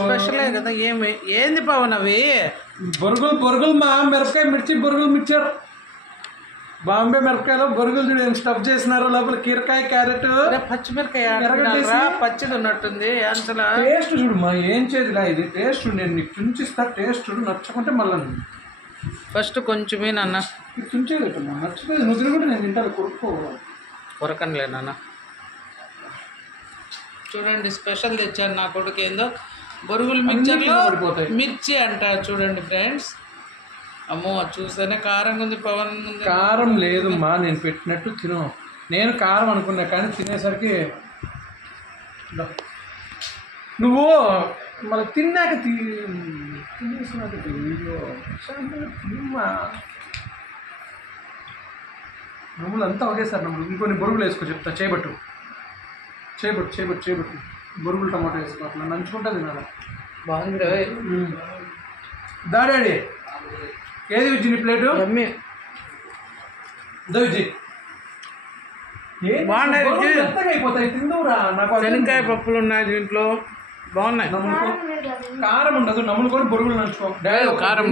స్పెషలే కదా. ఏంది పవన్ అవి? బొరుగులు మా మిరపకాయ మిర్చి బొరుగులు మిక్చర్. బాంబే మిరపకాయలో బొరుగులు చూడండి స్టఫ్ చేసినారు. లోపల కీరకాయ క్యారెట్ పచ్చిమిరకాయ పచ్చిది ఉన్నట్టుంది. అసలు టేస్ట్ చూడు మా ఏం చేదిలా ఇది టేస్ట్ నేను నీకు తుంచిస్తా. టేస్ట్ చూడు నచ్చకుంటే మళ్ళీ ఫస్ట్ కొంచెమే నాన్న తుంచేది నచ్చలేదు. నువ్వు తిరుగుంటే నేను తింటాను. కొరకనులే నాన్న. చూడండి స్పెషల్ తెచ్చాను నా కొడుకు. ఏందో బొరుగులు మిక్చర్లో మిర్చి అంట. చూడండి ఫ్రెండ్స్. అమ్మో చూస్తేనే కారంగా ఉంది. పవన్ కారం లేదు మా నేను పెట్టినట్టు తిను. నేను కారం అనుకున్నా కానీ తినేసరికి నువ్వు మళ్ళీ తిన్నాక తినేసినాక తిమ్మా. నమ్ములు అంతా ఒకేసారి నమ్ములు. ఇంకొన్ని బొరుగులు వేసుకో చెప్తా. చేయబట్టు బొరుగులు టమాటో వేసుకో. అట్లా నంచుకుంటా తినాలి. బాగుంది. దాడాడి ఏది విజ్జి నీ ప్లేటు విజ్జి అయిపోతాయి. తిందువురా. నాకు శనక్కాయ పప్పులు ఉన్నాయి దీంట్లో. బాగున్నాయి. కారం ఉండదు. నమ్ములుకొని బొరుగులు నంచుకో. కారం